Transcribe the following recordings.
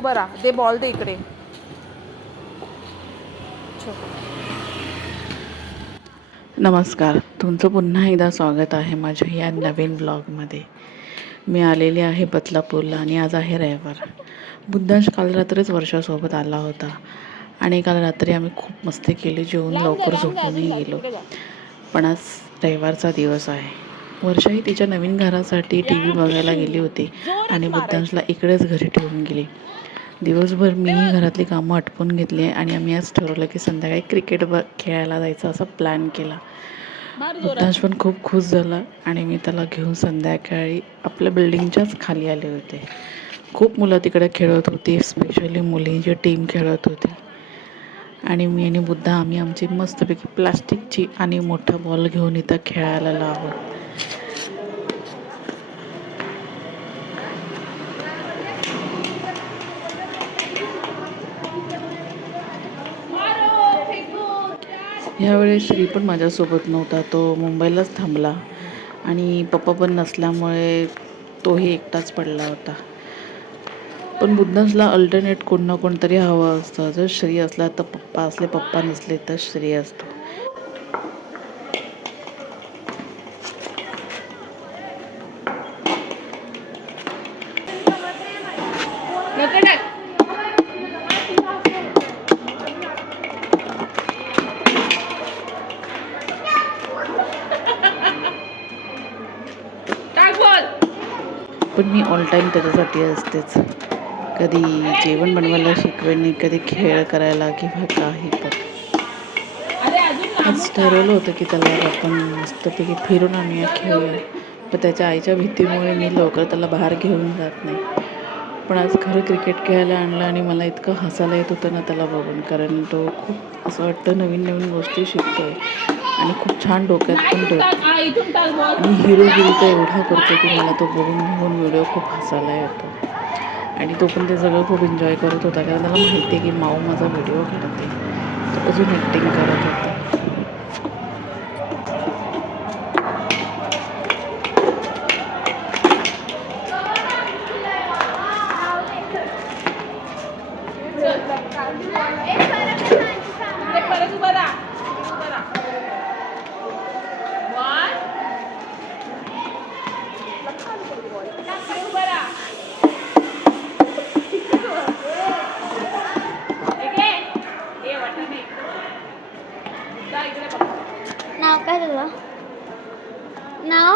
उभं राहा. दे बॉल दे इकडे. नमस्कार. तुमचं पुन्हा एकदा स्वागत आहे माझ्या या नवीन ब्लॉगमध्ये मी आलेली आहे बदलापूरला आणि आज आहे रविवार. बुद्धांश काल रात्रीच वर्षासोबत आला होता. आणि काल रात्री आम्ही खूप मस्ती केली. जेवून लवकर झोपूनही गेलो. पण आज रविवारचा दिवस आहे. वर्षाही तिच्या नवीन घरासाठी टी व्ही बघायला गेली होती. आणि बुद्धांशला इकडेच घरी ठेवून गेली. दिवसभर मीही घरातली कामं आटपून घेतली आणि आम्ही आज ठरवलं की संध्याकाळी क्रिकेट ब खेळायला जायचं असा प्लॅन केला. बुद्धांश पण खूप खुश झाला आणि मी त्याला घेऊन संध्याकाळी आपल्या बिल्डिंगच्याच खाली आले होते. खूप मुलं तिकडे खेळत होती स्पेशली मुलींची टीम खेळत होती. आणि मी आणि बुद्धा आम्ही आमची मस्तपैकी प्लास्टिकची आणि मोठा बॉल घेऊन इथं खेळायला लावलो ह्यावेळेस श्री पण माझ्यासोबत नव्हता तो मुंबईलाच थांबला. आणि पप्पा पण नसल्यामुळे तोही एकटाच पडला होता. पण बुद्धन्सला अल्टरनेट कोण ना कोणतरी हवं असतं. जर श्री असला तर पप्पा असले पप्पा नसले तर श्री असतो. पार्टी असतेच. कधी जेवण बनवायला शिकवेन कधी खेळ करायला किंवा काही तर. आज ठरवलं होतं की त्याला आपण मस्तपैकी फिरून आणूया खेळूया. पण त्याच्या आईच्या भीतीमुळे मी लवकर त्याला बाहेर घेऊन जात नाही. पण आज खरं क्रिकेट खेळायला आणलं आणि मला इतकं हसायला येत होतं ना त्याला बघून. कारण तो खूप असं वाटतं नवीन नवीन गोष्टी शिकतो आहे आणि खूप छान डोक्यात पण ठेवतो हा, बॉल. आणि हिरोगिरी तर एवढा करतो की मला तो बघून बघून व्हिडिओ खूप हसायला येतो. आणि तो पण ते सगळं खूप एन्जॉय करत होता कारण त्याला माहिती आहे की माऊ माझा व्हिडिओ काढते. तो अजून ॲक्टिंग करत होता इकडे परत उभं राहा उभं राहा One. इकडे उभं राहा. इकडे. ए, वाटाणे. जा इकडे बघ. नाव काय तुझं नाव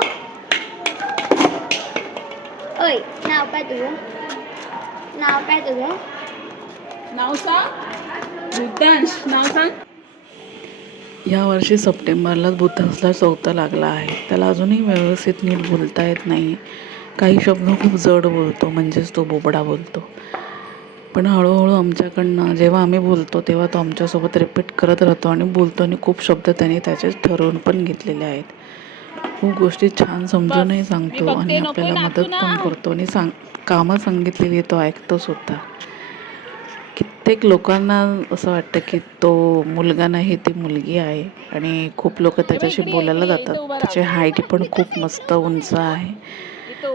ओय नाव काय तुझं नाव काय तुझं नाव सांग बुद्धांश नाव सांग. यावर्षी सप्टेंबरलाच बुद्धासला चौथा लागला आहे. त्याला अजूनही व्यवस्थित नीट बोलता येत नाही. काही शब्द खूप जड बोलतो म्हणजेच तो बोबडा बोलतो. पण हळूहळू आमच्याकडनं जेव्हा आम्ही बोलतो तेव्हा तो आमच्यासोबत रिपीट करत राहतो आणि बोलतो आणि खूप शब्द त्याने त्याचेच ठरवून पण घेतलेले आहेत. खूप गोष्टी छान समजूनही सांगतो आणि आपल्याला मदत पण. करतो. आणि सांग कामं सांगितलेली तो ऐकतो सुद्धा. कित्येक लोकांना असं वाटतं की तो मुलगा नाही ती मुलगी आहे. आणि खूप लोक त्याच्याशी बोलायला जातात. त्याची हाईट पण खूप मस्त उंच आहे.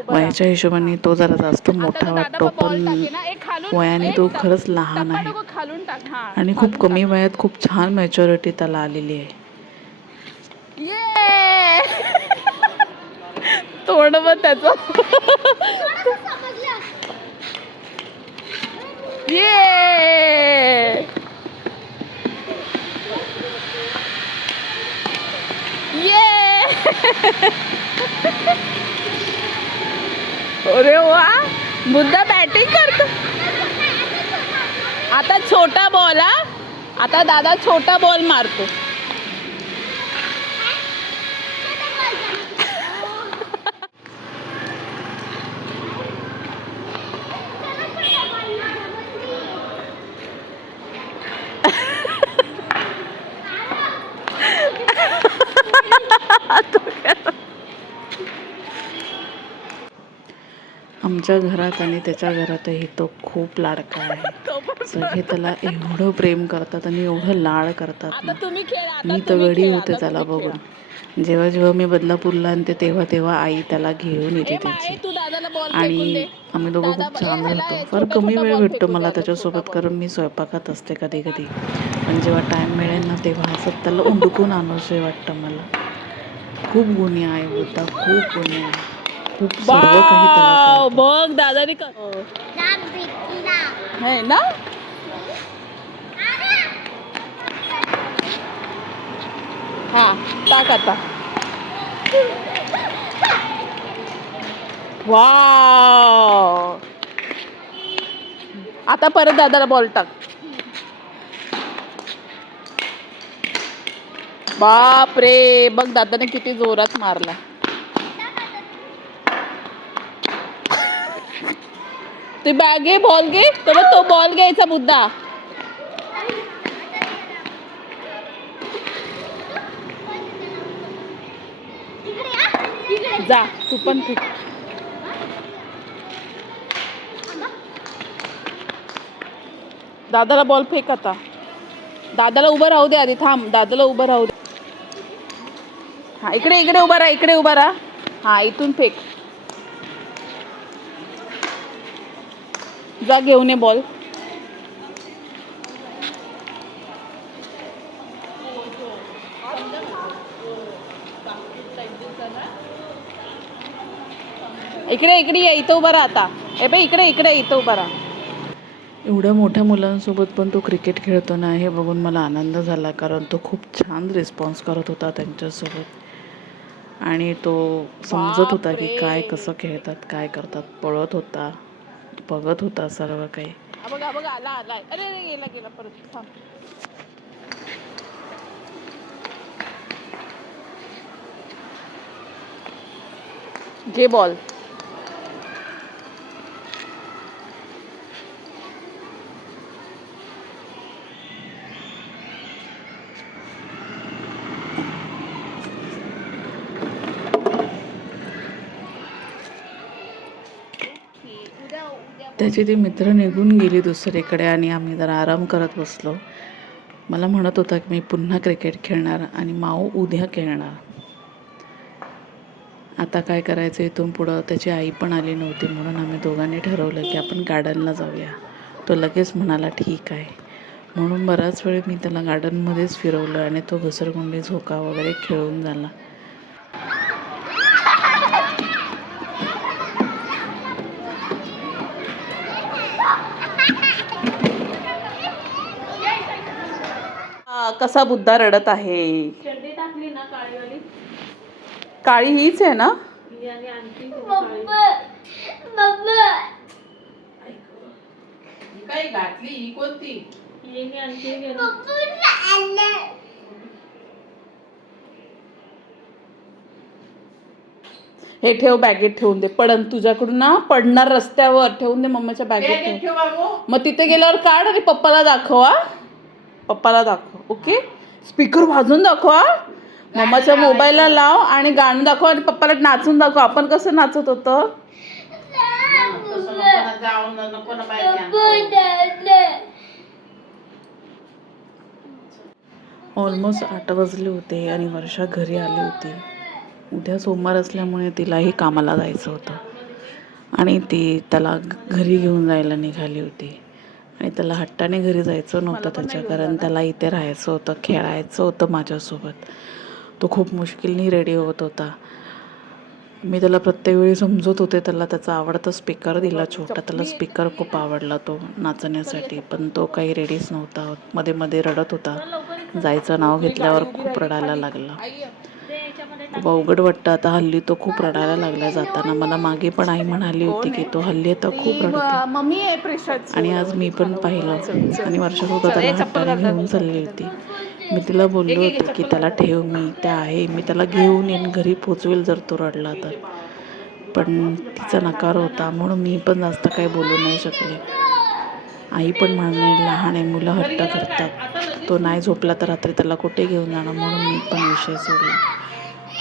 वयाच्या हिशोबाने तो जरा जास्त मोठा तो वाटतो पण टाके ना, एक खालून, वयाने तो खरंच लहान आहे. हा. आणि खूप कमी वयात खूप छान मॅच्युरिटी त्याला आलेली आहे. तोंड बघ त्याचं. ये Yeah! अरे वा बुद्धा बॅटिंग करतो. आता छोटा बॉल आता दादा छोटा बॉल मारतो. आमच्या घरात आणि त्याच्या घरातही तो खूप लाडका आहे. सगळे त्याला एवढं प्रेम करतात आणि एवढं लाड करतात ना. मी तर गडी होते त्याला बघून. जेव्हा जेव्हा मी बदलापूरला आणते तेव्हा तेव्हा आई त्याला घेऊन. येते त्याची आणि आम्ही दोघं खूप छान राहतो फार कमी वेळ भेटतो मला त्याच्यासोबत कारण मी स्वयंपाकात असते कधी कधी. पण जेव्हा टाईम मिळेल ना तेव्हा असं त्याला उंडकून आणूसे वाटतं मला. खूप गुन्हे आहे बुद्धा खूप गुन्हे आहे. कळतं. बघ दादाने कर दाब भेटला. है ना? हा टाक आता. वाव आता परत दादाला बॉल टाक. बाप रे बघ दादाने किती जोरात मारला. ते बॅग घे बॉल घे. तर तो बॉल घ्यायचा मुद्दा. जा तू पण फेक दादाला बॉल फेक आता. दादाला उभं राहू दे आधी थांब. दादाला उभं राहू दे. हा इकडे इकडे उभा राहा इकडे उभा राहा. हा इथून फेक. जा घेऊन ये बॉल. इकडे इकडे ये इथं उभा राहा आता. ए बाई इकडे इकडे इथं उभा राहा. एवढ्या मोठ्या मुलांसोबत पण तो क्रिकेट खेळतो ना हे बघून मला आनंद झाला कारण तो खूप छान रिस्पॉन्स करत होता त्यांच्यासोबत. आणि तो समजत होता की काय कसं खेळतात काय करतात पळत होता. बघत होता सर्व काही. बघा बघा आला आला अरे अरे गेला गेला परत थांब. घे बॉल त्याचे ते मित्र निघून गेली दुसरीकडे आणि आम्ही जरा आराम करत बसलो. मला म्हणत होता की मी पुन्हा क्रिकेट खेळणार आणि माऊ उद्या खेळणार. आता काय करायचं इथून पुढं? त्याची आई पण आली नव्हती म्हणून आम्ही दोघांनी ठरवलं की आपण गार्डनला जाऊया. तो लगेच म्हणाला ठीक आहे. म्हणून बराच वेळ मी त्याला गार्डनमध्येच फिरवलं आणि तो घसरगुंडी झोका वगैरे खेळून झाला. कसा बुद्धा रडत आहे? काळी हीच आहे ना? काय घातली ही कोणती? हे ठेव बॅगेत ठेवून दे. पडन तुझ्याकडून ना पडणार रस्त्यावर. ठेवून दे मम्मीच्या बॅगेत ठेव. मग तिथे गेल्यावर काढ आणि पप्पाला दाखव पप्पाला दाखव ओके? स्पीकर वाजून दाखव. मम्माच्या मोबाईलला लाव आणि गाणं दाखव आणि पप्पाला नाचून दाखव. आपण कसं नाचत होतं? ऑलमोस्ट आठ वाजले होते आणि वर्षा घरी आली होती. उद्या सोमवार असल्यामुळे तिलाही कामाला जायचं होतं. आणि ती त्याला घरी घेऊन जायला निघाली होती. आणि त्याला हट्टाने घरी जायचं नव्हतं त्याच्या कारण त्याला इथे राहायचं होतं खेळायचं होतं माझ्यासोबत. तो खूप मुश्किलनी रेडी होत होता. मी त्याला प्रत्येक वेळी समजत होते त्याला त्याचा आवडता स्पीकर दिला छोटा त्याला स्पीकर खूप आवडला तो नाचण्यासाठी पण तो काही रेडीच नव्हता. होत मध्ये मध्ये रडत होता. जायचं नाव घेतल्यावर खूप रडायला लागला. अवघड वाटतं. आता हल्ली तो खूप रडायला लागला जाताना. मला मागे पण आई म्हणाली होती की तो हल्ली आता खूप रडतो. आणि आज मी पण पाहिलं. आणि वर्षासोबत त्याला घेऊन चालली होती. मी तिला बोललो होते की त्याला ठेव मी त्या आहे. मी त्याला घेऊन येईन घरी पोचवेल जर तो रडला तर. पण तिचा नकार होता म्हणून मी पण जास्त काही बोलू नाही शकले. आई पण म्हणणे लहान आहे मुलं हट्ट करतात. तो नाही झोपला तर रात्री त्याला कुठे घेऊन जाणार? म्हणून मी पण विषय सोडला.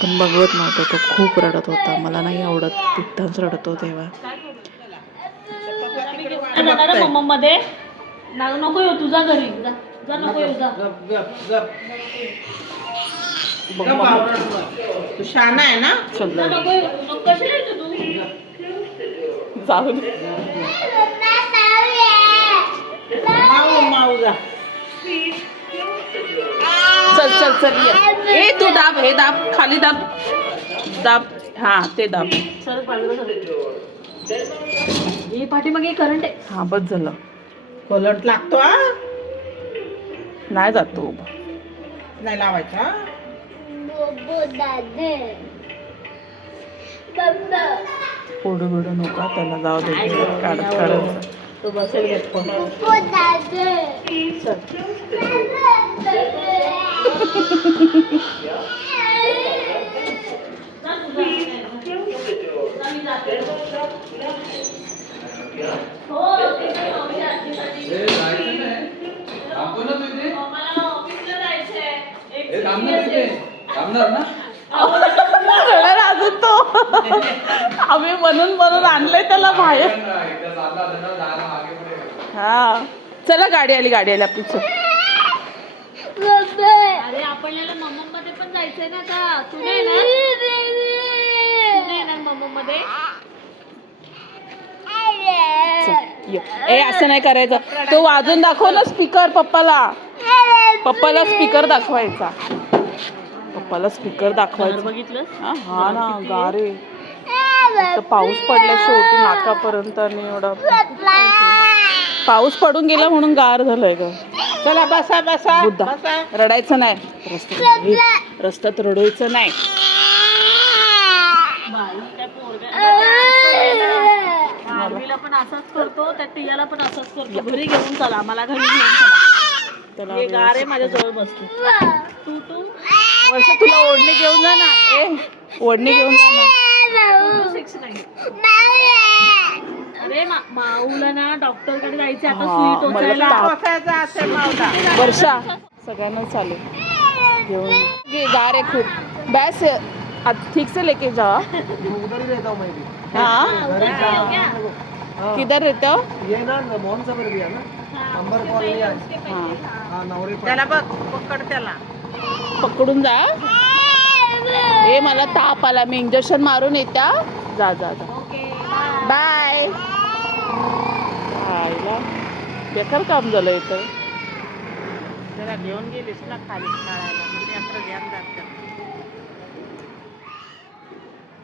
पण बघवत नव्हतं तो खूप रडत होता. मला नाही आवडत तिथंच रडतो तेव्हा. मम्मा मध्ये नको येऊ तुझा घरी. जा जा, नको येऊ जा. तू शाना आहे ना? जा, नको येऊ. चल चल चल ये. ए तू दाब हे दाब खाली दाब. दाब. हा ते दाब. सर बाजूला सर ही पाठीमागे करंट आहे. हा बस झालं. कोलट लागतो हा? नाही जात. नाही लावायचा? बोबो दादे बब्बा फोडू बिडू नको त्याला जाऊ दे काढत काढत तो बसेल रडणार अजून तो आम्ही म्हणून म्हणून आणलंय त्याला बाहेर. हा. चला गाडी आली गाडी आली आपली. आपल्याला मम्मा मध्ये पण जायचंय ना आता. तू नाही ना तू नाही मध्ये चल, ये. ए असं नाही करायचं. तो वाजून दाखव ना स्पीकर पप्पाला. पप्पाला स्पीकर दाखवायचा. पप्पाला स्पीकर दाखवायचा. बघितलं हा हा ना गारे. तर पाऊस पडला शेवटी नाकापर्यंत आणि एवढा. पाऊस पडून गेला म्हणून गार झालंय ग. चला बसा बसा बुद्धा. बसा. रडायचं नाही. रस्त्यात रस्त्यात रडायचं नाही. बाई काय पोरगा आरवीला पण असाच करतो त्या टियाला पण असाच करतो. घरी घेऊन चला मला घरी घेऊन चला. त्याला हे गारे माझ्या जवळ बसतो. तू तू? वर्ष तुला ओढणी घेऊन जा ना. ए ओढणी घेऊन जा ना. सिक्स नाही अरे मा- माऊला ना डॉक्टरकडे जायचं आता हा, सुई मला टोचायला ताप. बसायचा असेल मावला वर्षा सगळ्यांना चालेल घेऊन ये. गार खूप. बस अब ठीक से लेके जाओ उधर ही? रहता हूँ मैं भी हाँ. किधर रहते हो? ये ना मोहन सबर भी है ना नंबर कॉल हाँ. हाँ नवरे त्याला बघ पकड त्याला. पकडून जा. ए मला ताप आला. मी इंजेक्शन मारून येत्या. जा जा जा. बाय आईला. बेकार काम झालं इथं. त्याला घेऊन गेलीस ना खाली म्हणजे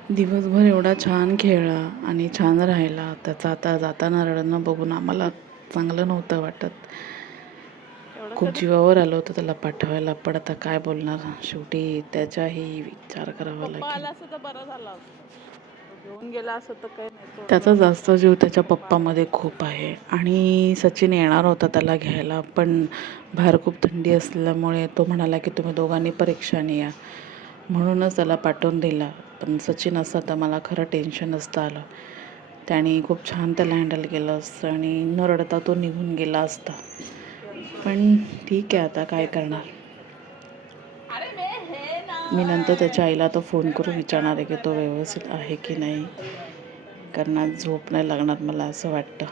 दिवसभर एवढा छान खेळला आणि छान राहिला त्याचा आता जाताना रडणं बघून आम्हाला चांगलं नव्हतं वाटत. खूप जीवावर आलं होतं त्याला पाठवायला पण आता काय बोलणार? शेवटी त्याचाही विचार करावा लागेल. घेऊन गेला असं तर काही नाही. त्याचा जास्त जीव त्याच्या पप्पामध्ये खूप आहे. आणि सचिन येणार होता त्याला घ्यायला पण बाहेर खूप थंडी असल्यामुळे तो म्हणाला की तुम्ही दोघांनी परीक्षाने या म्हणूनच त्याला पाठवून दिला. पण सचिन असता तर मला खरं टेन्शन असतं आलं. त्याने खूप छान त्याला हँडल केलं असतं आणि न रडता तो निघून गेला असता. पण ठीक आहे आता काय करणार. मी नंतर त्याच्या आईला तो फोन करून विचारणार आहे की तो व्यवस्थित आहे की नाही. कारण आज झोप नाही लागणार मला असं वाटतं.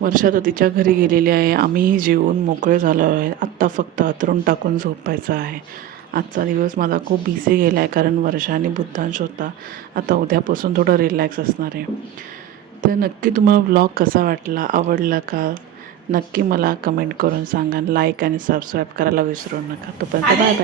वर्षा तर तिच्या घरी गेलेली आहे. आम्हीही जेवून मोकळे झालो आहे. आत्ता फक्त अतरून टाकून झोपायचं आहे. आजचा दिवस माझा खूप बिझी गेला आहे कारण वर्षा आणि बुद्धांश होता. आता उद्यापासून थोडं रिलॅक्स असणार आहे. तर नक्की तुम्हाला ब्लॉग कसा वाटला? आवडला का? नक्की मला कमेंट करून सांगा. लाईक आणि सबस्क्राईब करायला विसरू नका. तोपर्यंत बाय बाय